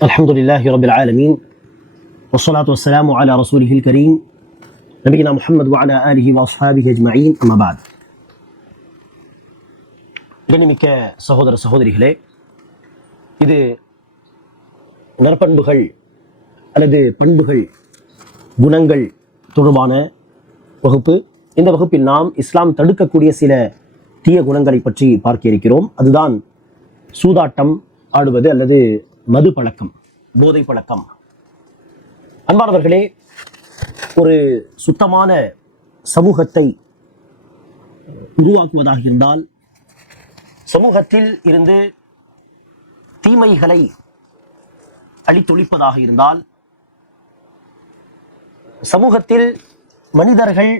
الحمد لله رب العالمين والصلاة والسلام على رسوله الكريم نبينا محمد وعلى آله وأصحابه أجمعين أما بعد. கண்ணியமிக்க சகோதர சகோதரிகளே, இது நற்பண்புகள் அல்லது பண்புகள் குணங்கள் தொடர்பான வகுப்பு. இந்த வகுப்பில் நாம் இஸ்லாம் தடுக்கக்கூடிய சில தீய குணங்களை பற்றி பார்க்க இருக்கிறோம். அதுதான் சூதாட்டம் ஆடுவது அல்லது மது பழக்கம், போதை பழக்கம். அன்பானவர்களே, ஒரு சுத்தமான சமூகத்தை உருவாக்குவதாக இருந்தால், சமூகத்தில் இருந்து தீமைகளை அழித்தொழிப்பதாக இருந்தால், சமூகத்தில் மனிதர்கள்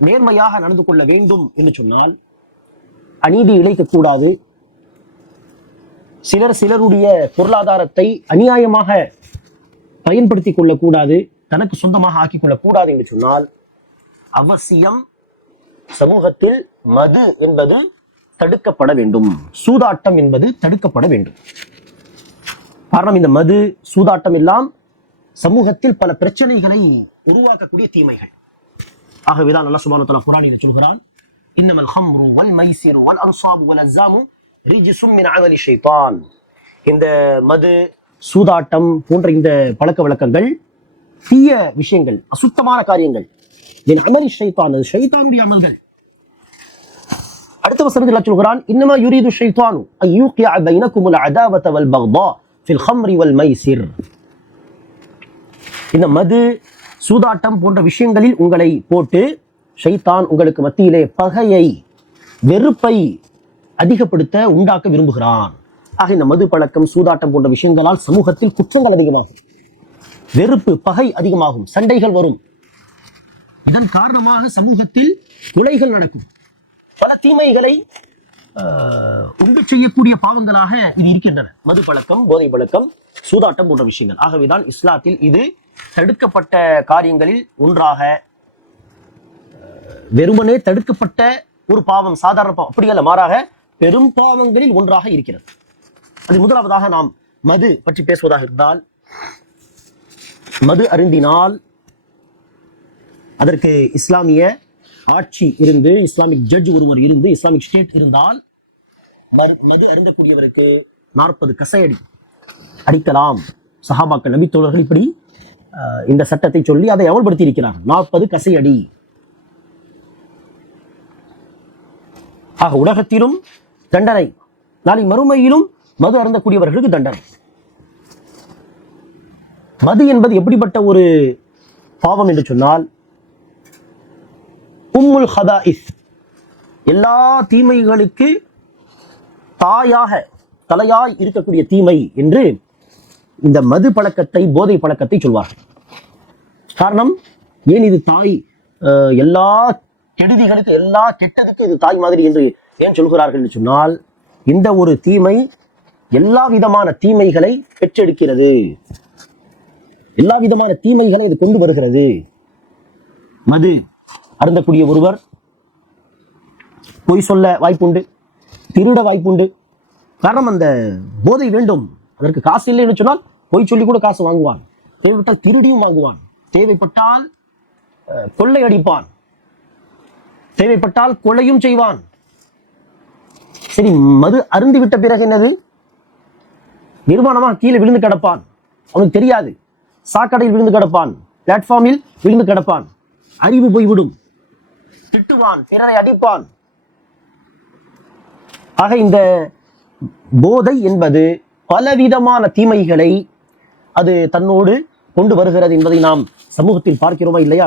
நேர்மையாக நடந்து கொள்ள வேண்டும் என்று சொன்னால், அநீதி இழைக்கக்கூடாது, சிலருடைய பொருளாதாரத்தை அநியாயமாக பயன்படுத்திக் கொள்ளக்கூடாது, தனக்கு சொந்தமாக ஆக்கிக் கொள்ளக்கூடாது என்று சொன்னால், அவசியம் சமூகத்தில் மது என்பது தடுக்கப்பட வேண்டும், சூதாட்டம் என்பது தடுக்கப்பட வேண்டும். காரணம், இந்த மது சூதாட்டம் எல்லாம் சமூகத்தில் பல பிரச்சனைகளை உருவாக்கக்கூடிய தீமைகள். ஆகவேதான் அல்லாஹ் சுப்ஹானஹு வ தஆலா குர்ஆனில் சொல்கிறான், இன்னமல் ஹம்ரு வல் மைசிரு வல் அன்சாபு வல் அஸ்ஸாமு ரிஜ்சும் மின் அமலி ஷைத்தான். இந்த மது சூதாட்டம் போன்ற இந்த பழக்க வழக்கங்கள் தீய விஷயங்கள், அசுத்தமான காரியங்கள். மின் அமலி ஷைத்தான், அது ஷைத்தானுடைய அமல்கள். அடுத்த வசனத்தில் அல்லாஹ் சொல்கிறான், இன்னமா யுரீது ஷைத்தானு அன் யூகிஅ பைனகுமுல் அதாவத வல் பக்தா ஃபில் ஹம்ரி வல் மைசிர். இந்த மது சூதாட்டம் போன்ற விஷயங்களில் உங்களை போட்டு ஷைத்தான் உங்களுக்கு மத்தியிலே பகையை, வெறுப்பை அதிகப்படுத்த உண்டாக்க விரும்புகிறான். ஆக இந்த மது பழக்கம், சூதாட்டம் போன்ற விஷயங்களால் சமூகத்தில் குற்றங்கள் அதிகமாகும், வெறுப்பு, பகை அதிகமாகும், சண்டைகள் வரும். இதன் காரணமாக சமூகத்தில் கொலைகள் நடக்கும், பல தீமைகளை உண்டு செய்யக்கூடிய பாவங்களாக இது இருக்கின்றன. மது பழக்கம், போதை பழக்கம், சூதாட்டம் போன்ற விஷயங்கள். ஆகவேதான் இஸ்லாத்தில் இது தடுக்கப்பட்ட காரியங்களில் ஒன்றாக, வெறுமனே தடுக்கப்பட்ட ஒரு பாவம், சாதாரண பாவம் அப்படியல்ல, மாறாக பெரும் பாவங்களில் ஒன்றாக இருக்கிறது. அது முதலாவதாக நாம் மது பற்றி பேசுவதாக இருந்தால், மது அருந்தினால் அதற்கு இஸ்லாமிய ஆட்சி இருந்து, இஸ்லாமிக் ஜட்ஜ் ஒருவர் இருந்து, இஸ்லாமிக் ஸ்டேட் இருந்தால், மது அருந்தக்கூடியவருக்கு 40 கசையடி அடிக்கலாம். சஹாபாக்கள், நபி தோழர்கள் இப்படி இந்த சட்டத்தை சொல்லி அதை அமல்படுத்தி இருக்கிறார்கள். 40 கசையடி. ஆக உலகத்திலும் தண்டனை, நாளை மறுமையிலும் மது அருந்தக்கூடியவர்களுக்கு தண்டனை. மது என்பது எப்படிப்பட்ட ஒரு பாவம் என்று சொன்னால், உம்முல் ஹபாஇஸ், எல்லா தீமைகளுக்கு தாயாக, தலையாய் இருக்கக்கூடிய தீமை என்று இந்த மது பழக்கத்தை, போதை பழக்கத்தை சொல்வார்கள். காரணம், ஏன் இது தாய், எல்லா கெடுதிகளுக்கு, எல்லா கெட்டதுக்கு இது தாய் மாதிரி என்று ஏன் சொல்கிறார்கள் என்று சொன்னால், இந்த ஒரு தீமை எல்லா விதமான தீமைகளை பெற்றெடுக்கிறது, எல்லா விதமான தீமைகளை இது கொண்டு வருகிறது. மது அருந்தக்கூடிய ஒருவர் பொய் சொல்ல வாய்ப்புண்டு, திருட வாய்ப்புண்டு. காரணம், அந்த போதை வேண்டும், அதற்கு காசு இல்லை என்று சொன்னால் பொய் சொல்லி கூட காசு வாங்குவான், தேவைப்பட்டால் திருடியும் வாங்குவான், தேவைப்பட்டால் கொள்ளை அடிப்பான், தேவைப்பட்டால் கொலையும் செய்வான். சரி, மது அருந்தி விட்ட பிறகு என்னது? நிர்வாணமாக கீழே விழுந்து கிடப்பான், அவனுக்கு தெரியாது. சாக்கடையில் விழுந்து கிடப்பான், பிளாட்ஃபார்மில் விழுந்து கிடப்பான், அறிவு போய்விடும், திட்டுவான், பிறரை அடிப்பான். ஆக இந்த போதை என்பது பலவிதமான தீமைகளை அது தன்னோடு கொண்டு வருகிறது என்பதை நாம் சமூகத்தில் பார்க்கிறோமா இல்லையா?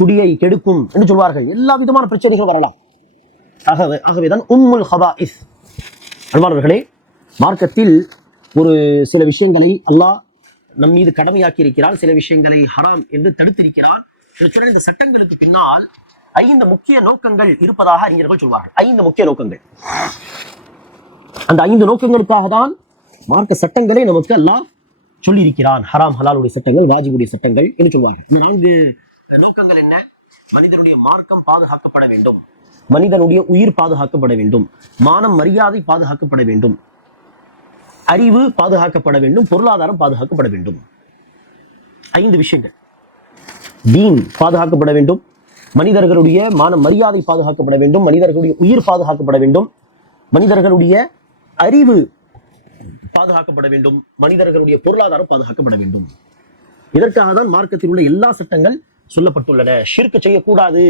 குடியை கெடுக்கும் என்று சொல்வார்கள். எல்லா விதமான பிரச்சனைகள் வரலாம். ஆகவேதான் உம்முல் ஹபாஇஸ். அன்பானவர்களே, மார்க்கத்தில் ஒரு சில விஷயங்களை அல்லாஹ் நம் மீது கடமையாக்கி இருக்கிறான், சில விஷயங்களை ஹராம் என்று தடுத்திருக்கிறான். இந்த சட்டங்களுக்கு பின்னால் 5 முக்கிய நோக்கங்கள் இருப்பதாக அறிஞர்கள் சொல்வார்கள். 5 முக்கிய நோக்கங்கள். அந்த 5 நோக்கங்களுக்காக தான் மார்க்க சட்டங்களை நமக்கு அல்லாஹ் சொல்லியிருக்கிறான். ஹராம் ஹலாலுடைய சட்டங்கள், வாஜிபுடைய சட்டங்கள் என்று சொல்வார்கள். இந்த 4 நோக்கங்கள் என்ன? மனிதனுடைய மார்க்கம் பாதுகாக்கப்பட வேண்டும், மனிதனுடைய உயிர் பாதுகாக்கப்பட வேண்டும், மானம் மரியாதை பாதுகாக்கப்பட வேண்டும், அறிவு பாதுகாக்கப்பட வேண்டும், பொருளாதாரம் பாதுகாக்கப்பட வேண்டும். 5 விஷயங்கள். தீன் பாதுகாக்கப்பட வேண்டும், மனிதர்களுடைய மான மரியாதை பாதுகாக்கப்பட வேண்டும், மனிதர்களுடைய உயிர் பாதுகாக்கப்பட வேண்டும், மனிதர்களுடைய அறிவு பாதுகாக்கப்பட வேண்டும், மனிதர்களுடைய பொருளாதாரம் பாதுகாக்கப்பட வேண்டும். இதற்காக தான் மார்க்கத்தில் உள்ள எல்லா சட்டங்கள் சொல்லப்பட்டுள்ளன. ஷிர்க் செய்யக்கூடாது,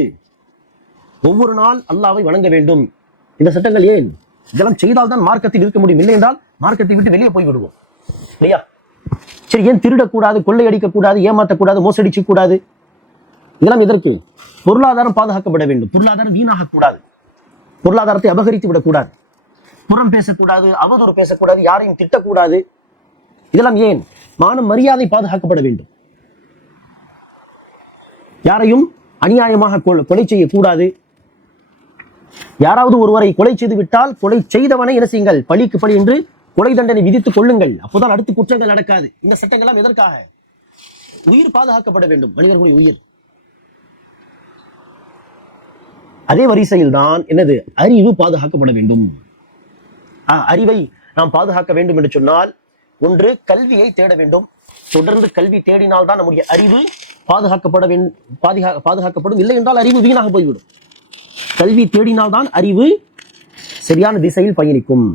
ஒவ்வொரு நாள் அல்லாஹ்வை வணங்க வேண்டும். இந்த சட்டங்கள் ஏன்? இதெல்லாம் செய்தால் தான் மார்க்கத்தில் இருக்க முடியும், இல்லை என்றால் மார்க்கத்தை விட்டு வெளியே போய் விடுவோம் இல்லையா? சரி, ஏன் திருடக்கூடாது, கொள்ளையடிக்கக்கூடாது, ஏமாற்றக்கூடாது, மோசடி செய்யக்கூடாது? இதெல்லாம் எதற்கு? பொருளாதாரம் பாதுகாக்கப்பட வேண்டும், பொருளாதாரம் வீணாகக்கூடாது, பொருளாதாரத்தை அபகரித்து விடக்கூடாது, புறம் பேசக்கூடாது, அவதூறு பேசக்கூடாது, யாரையும் திட்டக்கூடாது. இதெல்லாம் ஏன்? மான மரியாதை பாதுகாக்கப்பட வேண்டும். யாரையும் அநியாயமாக கொலை செய்யக்கூடாது. யாராவது ஒருவரை கொலை செய்து விட்டால் கொலை செய்தவனை என்ன செய்யுங்கள், பழிக்கு பழி என்று கொலை தண்டனை விதித்துக் கொள்ளுங்கள். அப்போதான் அடுத்து குற்றங்கள் நடக்காது. இந்த சட்டங்கள் எதற்காக? உயிர் பாதுகாக்கப்பட வேண்டும், மனிதர்களுடைய உயிர். அதே வரிசையில் தான் என்னது, அறிவு பாதுகாக்கப்பட வேண்டும். அறிவை நாம் பாதுகாக்க வேண்டும் என்று சொன்னால், ஒன்று கல்வியை தேட வேண்டும். தொடர்ந்து கல்வி தேடினால்தான் நம்முடைய அறிவு பாதுகாக்கப்படும். இல்லை என்றால் அறிவு வீணாக போய்விடும். கல்வி தேடினால்தான் அறிவு சரியான திசையில் பயணிக்கும்.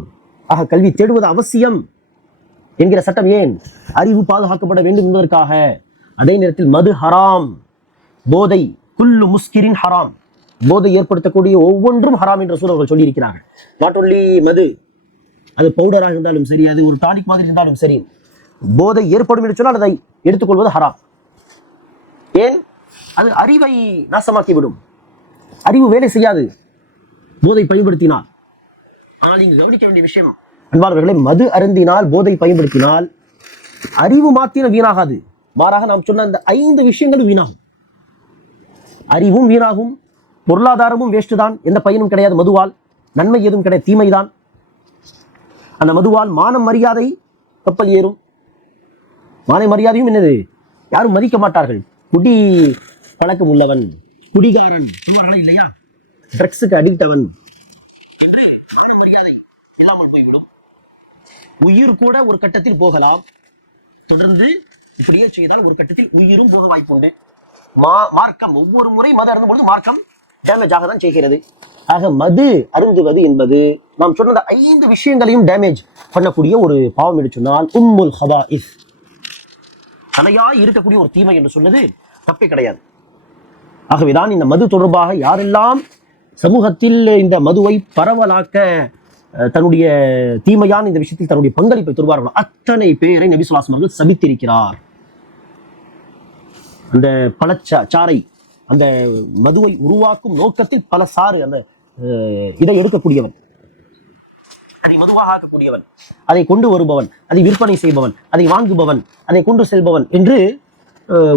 ஆக கல்வி தேடுவது அவசியம் என்கிற சட்டம் ஏன்? அறிவு பாதுகாக்கப்பட வேண்டும் என்பதற்காக. அதே நேரத்தில் மது ஹராம், போதை, குல்லு முஸ்கிரின் ஹராம், போதை ஏற்படுத்தக்கூடிய ஒவ்வொன்றும் ஹராம் என்று சூழல்கள் சொல்லியிருக்கிறார்கள். நாட் ஒன்லி மது, அது பவுடராக இருந்தாலும் சரி, அது ஒரு டானிக் மாதிரி இருந்தாலும் சரி, போதை ஏற்படும் என்று சொன்னால் அதை எடுத்துக்கொள்வது ஹராம். ஏன்? அது அறிவை நாசமாக்கிவிடும். அறிவு வேலை செய்யாது போதை பயன்படுத்தினால். ஆனால் இங்கு கவனிக்க வேண்டிய விஷயம் அன்பானவர்களே, மது அருந்தினால், போதை பயன்படுத்தினால் அறிவு மாத்திரம் வீணாகாது, மாறாக நாம் சொன்ன அந்த 5 விஷயங்களும் வீணாகும். அறிவும் வீணாகும், பொருளாதாரமும் வேஸ்ட் தான், எந்த பயனும் கிடையாது. மதுவால் நன்மை எதுவும் கிடையாது, தீமைதான். அந்த மதுவால் மானம் மரியாதை கப்பல் ஏறும். மான மரியாதையும் என்னது, யாரும் மதிக்க மாட்டார்கள். குடி பழக்கம் உள்ளவன், குடிகாரன் இல்லையா, ட்ரக்ஸுக்கு அடிக்ட் அவன் என்று மான மரியாதை இல்லாமல் போய்விடும். உயிர் கூட ஒரு கட்டத்தில் போகலாம். தொடர்ந்து இப்படியே செய்தால் ஒரு கட்டத்தில் உயிரும் போக வாய்ப்புண்டு. மார்க்கம் ஒவ்வொரு முறை மது அருந்தும் பொழுது மார்க்கம் டேமேஜ் ஆக தான் செய்கிறது. ஆக மது அருந்துவது என்பது நாம் சொன்ன 5 விஷயங்களையும் டேமேஜ் பண்ணக்கூடிய ஒரு பாவம் என்று சொன்னால் உம்முல் ஹபாஇஸ், தலையாய் இருக்கக்கூடிய ஒரு தீமை என்று சொன்னது தப்பே கிடையாது. ஆகவேதான் இந்த மது தொடர்பாக யாரெல்லாம் சமூகத்தில் இந்த மதுவை பரவலாக்க தன்னுடைய தீமையான இந்த விஷயத்தில் தன்னுடைய பங்களிப்பை தருவார்களோ அத்தனை பேரை நபி ஸல்லல்லாஹு அலைஹி வஸல்லம் சபித்திருக்கிறார். அந்த பழச்சாறை, அந்த மதுவை உருவாக்கும் நோக்கத்தில் பல சாறு, அந்த இதை எடுக்கக்கூடியவன், அதை மதுவாக ஆக்கக்கூடியவன், அதை கொண்டு வருபவன், அதை விற்பனை செய்பவன், அதை வாங்குபவன், அதை கொண்டு செல்பவன் என்று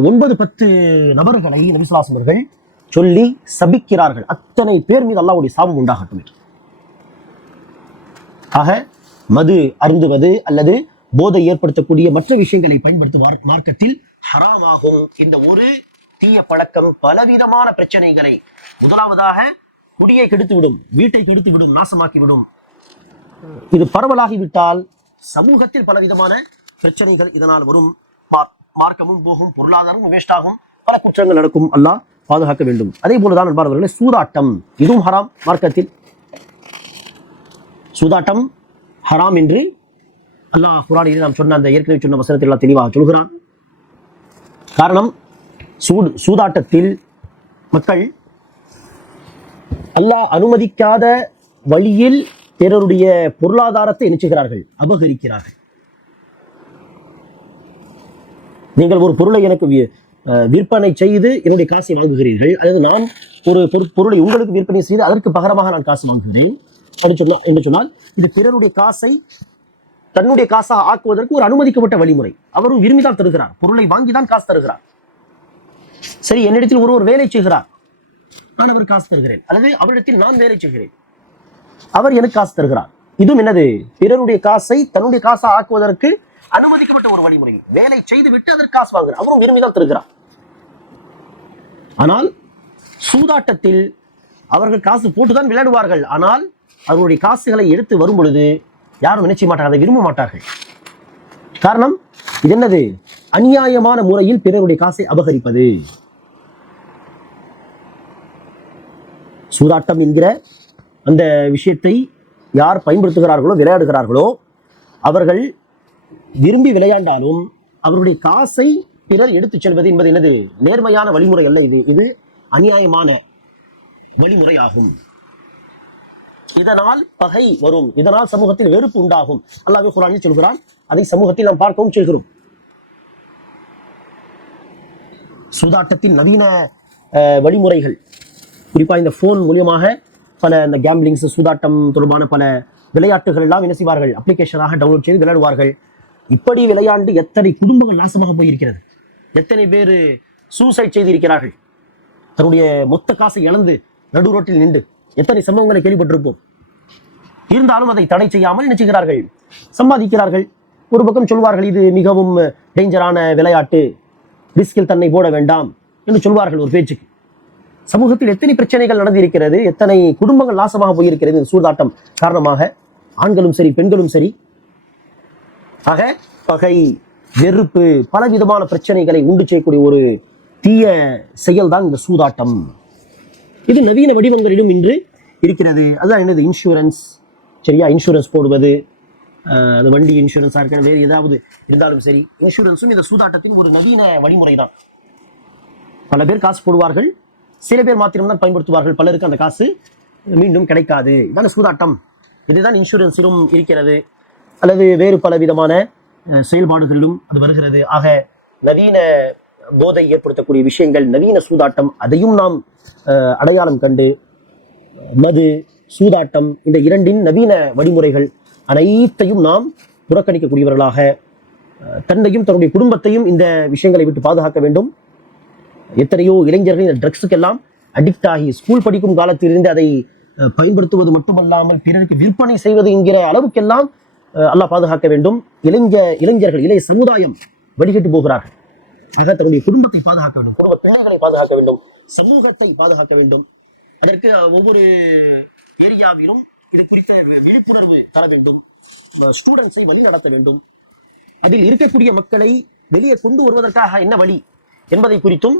9-10 நபர்களை நபி ஸல்லல்லாஹு அலைஹி வஸல்லம் சொல்லி சபிக்கிறார்கள். அத்தனை பேர் மீது அல்லாஹ்வுடைய சாபம் உண்டாகட்டும். ஆக மது அருந்துவது அல்லது போதை ஏற்படுத்தக்கூடிய மற்ற விஷயங்களை பயன்படுத்தும் மார்க்கத்தில் ஹராமாகும். இந்த ஒரு தீய பழக்கம் பலவிதமான பிரச்சனைகளை, முதலாவதாக குடியை கெடுத்துவிடும், வீட்டை கெடுத்துவிடும், நாசமாக்கிவிடும். இது பரவலாகிவிட்டால் சமூகத்தில் பலவிதமான பிரச்சனைகள் இதனால் வரும். மார்க்கமும் போகும், பொருளாதாரமும் வேஸ்ட் ஆகும், பல குற்றங்கள் நடக்கும். அல்லாஹ் பாதுகாக்க வேண்டும். அதே போலதான் அன்பானவர்களே, சூதாட்டம் இதுவும் ஹராம். மார்க்கத்தில் சூதாட்டம் ஹராம் என்று அல்லாஹ் குர்ஆனில் நாம் சொன்ன அந்த ஏற்கனவே சொன்ன வசனத்தில் எல்லாம் தெளிவாக சொல்கிறான். காரணம், சூதாட்டத்தில் மக்கள் அல்லாஹ் அனுமதிக்காத வழியில் பிறருடைய பொருளாதாரத்தை நினைச்சுகிறார்கள், அபகரிக்கிறார்கள். நீங்கள் ஒரு பொருளை எனக்கு விற்பனை செய்து என்னுடைய காசை வாங்குகிறீர்கள், அல்லது நான் ஒரு பொருளை உங்களுக்கு விற்பனை செய்து அதற்கு பகரமாக நான் காசு வாங்குகிறேன் என்று சொன்னால் இது பிறருடைய காசை தன்னுடைய காசாக ஆக்குவதற்கு ஒரு அனுமதிக்கப்பட்ட வழிமுறை. அவரும் விரும்பிதான் தருகிறார், பொருளை வாங்கிதான் காசு தருகிறார். சரி, என்னிடத்தில் ஒருவர் வேலை செய்கிறார், நான் அவர் காசு தருகிறேன், அல்லது அவரிடத்தில் நான் வேலை செய்கிறேன், அவர் எனக்கு காசு தருகிறார். இதுவும் என்னது, பிறருடைய காசை தன்னுடைய காசா ஆக்குவதற்கு அனுமதிக்கப்பட்ட ஒரு வழிமுறை. வேலை செய்து விட்டு அதற்கு காசு வாங்குகிறார், அவரும் விரும்பிதான் தருகிறார். ஆனால் சூதாட்டத்தில் அவர்கள் காசு போட்டுதான் விளையாடுவார்கள். ஆனால் அவர்களுடைய காசுகளை எடுத்து வரும் பொழுது யாரும் நினைச்ச மாட்டார்கள், அதை விரும்ப மாட்டார்கள். காரணம் இது என்னது? அநியாயமான முறையில் பிறருடைய காசை அபகரிப்பது. சூதாட்டம் என்கிற அந்த விஷயத்தை யார் பயன்படுத்துகிறார்களோ, விளையாடுகிறார்களோ, அவர்கள் விரும்பி விளையாண்டாலும் அவருடைய காசை பிறர் எடுத்துச் செல்வது என்பது என்னது? நேர்மையான வழிமுறை அல்ல. இது அநியாயமான வழிமுறையாகும். இதனால் பகை வரும், இதனால் சமூகத்தில் வெறுப்பு உண்டாகும். அல்லாஹ் குர்ஆனில் சொல்கிறான். அதை சமூகத்தில் நாம் பார்க்கவும் செய்கிறோம். சூதாட்டத்தின் நவீன வழிமுறைகள், குறிப்பா இந்த போன் மூலியமாக பல இந்த கேம்பிளிங்ஸ், சூதாட்டம் தொடர்பான பல விளையாட்டுகள் எல்லாம் என்ன செய்வார்கள்? அப்ளிகேஷனாக டவுன்லோட் செய்து விளையாடுவார்கள். இப்படி விளையாண்டு எத்தனை குடும்பங்கள் நாசமாக போயிருக்கிறது, எத்தனை பேர் சூசைட் செய்திருக்கிறார்கள், தன்னுடைய மொத்த காசை இழந்து நடு ரோட்டில் நின்று எத்தனை சம்பவங்களை கேள்விப்பட்டிருப்போம். இருந்தாலும் அதை தடை செய்யாமல் நினைச்சுகிறார்கள், சம்பாதிக்கிறார்கள். ஒரு பக்கம் சொல்வார்கள் இது மிகவும் டேஞ்சரான விளையாட்டு, ரிஸ்கில் தன்னை போட வேண்டாம் என்று சொல்வார்கள் ஒரு பேச்சுக்கு. சமூகத்தில் எத்தனை பிரச்சனைகள் நடந்திருக்கிறது, எத்தனை குடும்பங்கள் நாசமாக போயிருக்கிறது இந்த சூதாட்டம் காரணமாக. ஆண்களும் சரி பெண்களும் சரி. ஆக பகை, வெறுப்பு, பலவிதமான பிரச்சனைகளை உண்டு செய்யக்கூடிய ஒரு தீய செயல் தான் இந்த சூதாட்டம். இது நவீன வடிவங்களிலும் இன்று இருக்கிறது. அதுதான் என்னது? இன்சூரன்ஸ். சரியா? இன்சூரன்ஸ் போடுவது, அது வண்டி இன்சூரன்ஸாக இருக்க, வேறு ஏதாவது இருந்தாலும் சரி, இன்சூரன்ஸும் இந்த சூதாட்டத்தின் ஒரு நவீன வழிமுறை தான். பல பேர் காசு போடுவார்கள், சில பேர் மாத்திரம்தான் பயன்படுத்துவார்கள், பலருக்கு அந்த காசு மீண்டும் கிடைக்காது. இதான சூதாட்டம். இதுதான் இன்சூரன்ஸிலும் இருக்கிறது, அல்லது வேறு பல விதமான செயல்பாடுகளிலும் அது வருகிறது. ஆக நவீன போதை ஏற்படுத்தக்கூடிய விஷயங்கள், நவீன சூதாட்டம், அதையும் நாம் அடையாளம் கண்டு மது, சூதாட்டம் இந்த இரண்டின் நவீன வழிமுறைகள் அனைத்தையும் நாம் புறக்கணிக்கக்கூடியவர்களாக தன்னையும் தன்னுடைய குடும்பத்தையும் இந்த விஷயங்களை விட்டு பாதுகாக்க வேண்டும். எத்தனையோ இளைஞர்கள் இந்த ட்ரக்ஸுக்கெல்லாம் அடிக்ட் ஆகி ஸ்கூல் படிக்கும் காலத்திலிருந்து அதை பயன்படுத்துவது மட்டுமல்லாமல் பிறருக்கு விற்பனை செய்வது என்கிற அளவுக்கெல்லாம் அல்லாஹ் பாதுகாக்க வேண்டும். இளைஞர்கள், இளைய சமுதாயம் வழிகட்டு போகிறார்கள். ஆக தன்னுடைய குடும்பத்தை பாதுகாக்க வேண்டும், குடும்ப பிள்ளைகளை பாதுகாக்க வேண்டும், சமூகத்தை பாதுகாக்க வேண்டும். அதற்கு ஒவ்வொரு ஏரியாவிலும் இது குறித்த விழிப்புணர்வு தர வேண்டும், ஸ்டூடெண்ட்ஸை வழி நடத்த வேண்டும். அதில் இருக்கக்கூடிய மக்களை வெளியே கொண்டு வருவதற்காக என்ன வழி என்பதை குறித்தும்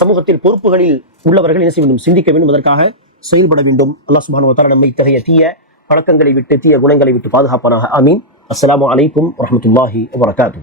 சமூகத்தில் பொறுப்புகளில் உள்ளவர்கள் என்ன செய்ய வேண்டும்? சிந்திக்க வேண்டும், அதற்காக செயல்பட வேண்டும். அல்லாஹ் சுப்ஹானஹு வ தஆலா நம்மை இத்தகைய தீய பழக்கங்களை விட்டு, தீய குணங்களை விட்டு பாதுகாப்பானாக. ஆமீன். அஸ்ஸலாமு அலைக்கும் வரஹ்மத்துல்லாஹி வபரகாத்துஹு.